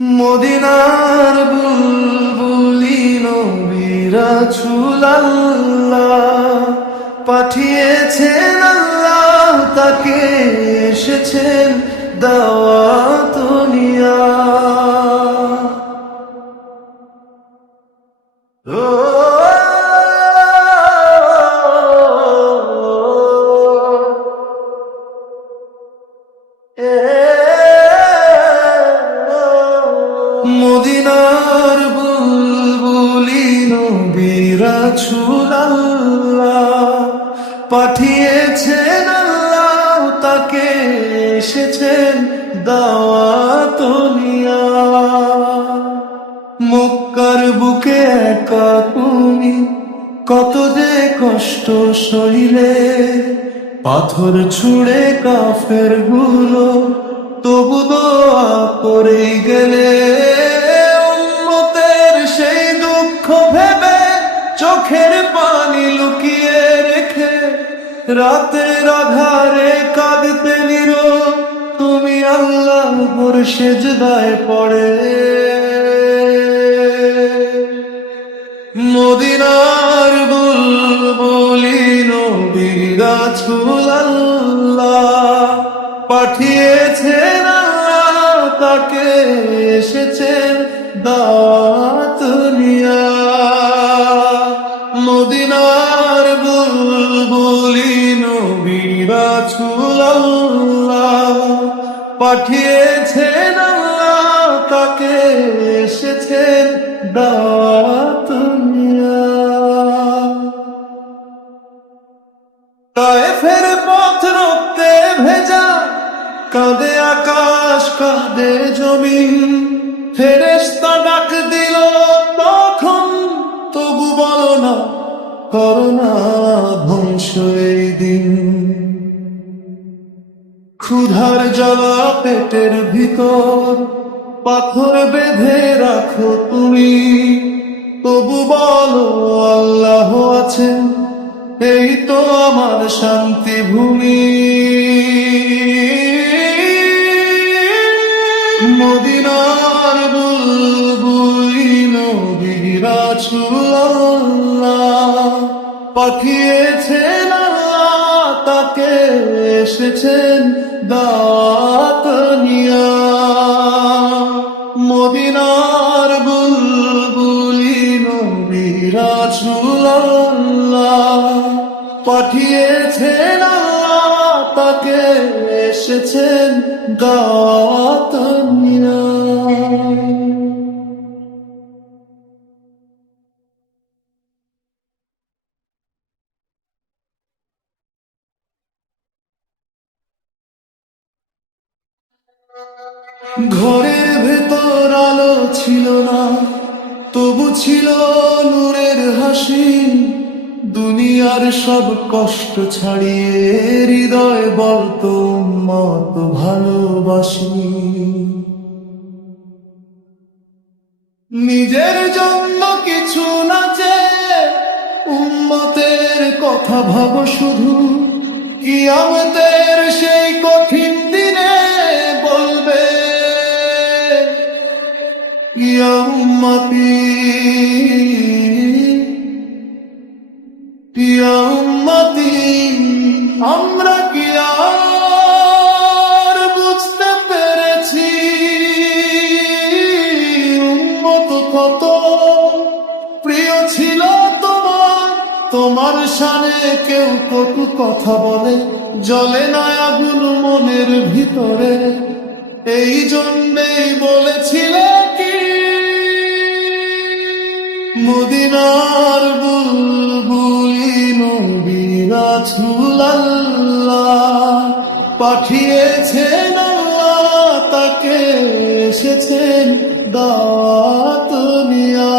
মদিনার বুলবুলি নবী রাসূল আল্লাহ পাঠিয়েছেন, আল্লাহ তাকে এসেছেন দাওয়াত নিয়া। মদিনার বুলবুলি নবী রাসূল আল্লাহ পাঠিয়েছেন, আল্লাহ তাকে এসেছেন দাওয়াত নিয়া। মক্কার বুকে একা তুমি কত যে কষ্ট সইলে, পাথর ছুঁড়ে কাফের গুলো তবু দোয়া করে গেলে। উম্মতের সেই দুঃখ ভেবে চোখের পানি লুকিয়ে রেখে রাতের আধারে কাঁদতে নীরব তুমি আল্লাহর সেজদায় পড়ে। মদিনার বুলবুলি নবী রাসূল আল্লাহ পাঠিয়েছেন, আল্লাহ তাকে এসেছেন দাওয়াত নিয়া। মদিনার বুলবুলি নবী রাসূল আল্লাহ পাঠিয়েছেন, আল্লাহ তাকে এসেছেন দাওয়াত নিয়া। তায়েফের পথ রক্তে ভেজা, কাঁদে আকাশ কাঁদে জমিন। ফেরেশতা ডাক দিল তখন, তবু বলো না করো না ধ্বংস এই দিন। ক্ষুধার জ্বালা পেটের ভিতর পাথর বেঁধে রাখো তুমি, তবু বলো আল্লাহ আছেন, এই তো আমার শান্তি ভূমি। মদিনার বুলবুলি নবী রাসূল আল্লাহ পাঠিয়েছেন, আল্লাহ তাকে এসেছেন দাওয়াত নিয়া। মদিনার বুলবুলি নবী রাসূল আল্লাহ পাঠিয়েছেন, আল্লাহ তাকে এসেছেন দাওয়াত নিয়া। ঘরের ভেতর আলো ছিল না, তবু ছিল নূরের হাসি। দুনিয়ার সব কষ্ট ছাড়িয়ে হৃদয় বলতো উম্মত ভালোবাসি। নিজের জন্য কিছু না চেয়ে উম্মতের কথা ভাবো শুধু। কিয়ামতের সেই কঠিন দিনে বলবে ইয়া উম্মতি ইয়া উম্মতি। আমরা কি আর বুঝতে পেরেছি উম্মত কত প্রিয় ছিল তোমার। তোমার শানে কেউ কটু কথা বলে, জ্বলে না আগুন মনের ভিতরে। এই জন্যেই বলেছিলে কি মদিনার বুলবুলি নবী রাসূল আল্লাহ পাঠিয়েছেন, আল্লাহ তাকে এসেছেন দাওয়াত নিয়া।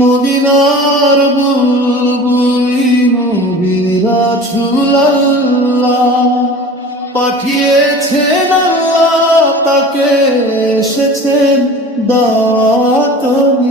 মদিনার বুলবুলি নবী রাসূল আল্লাহ পাঠিয়েছেন, আল্লাহ তাকে এসেছেন দাওয়াত নিয়া।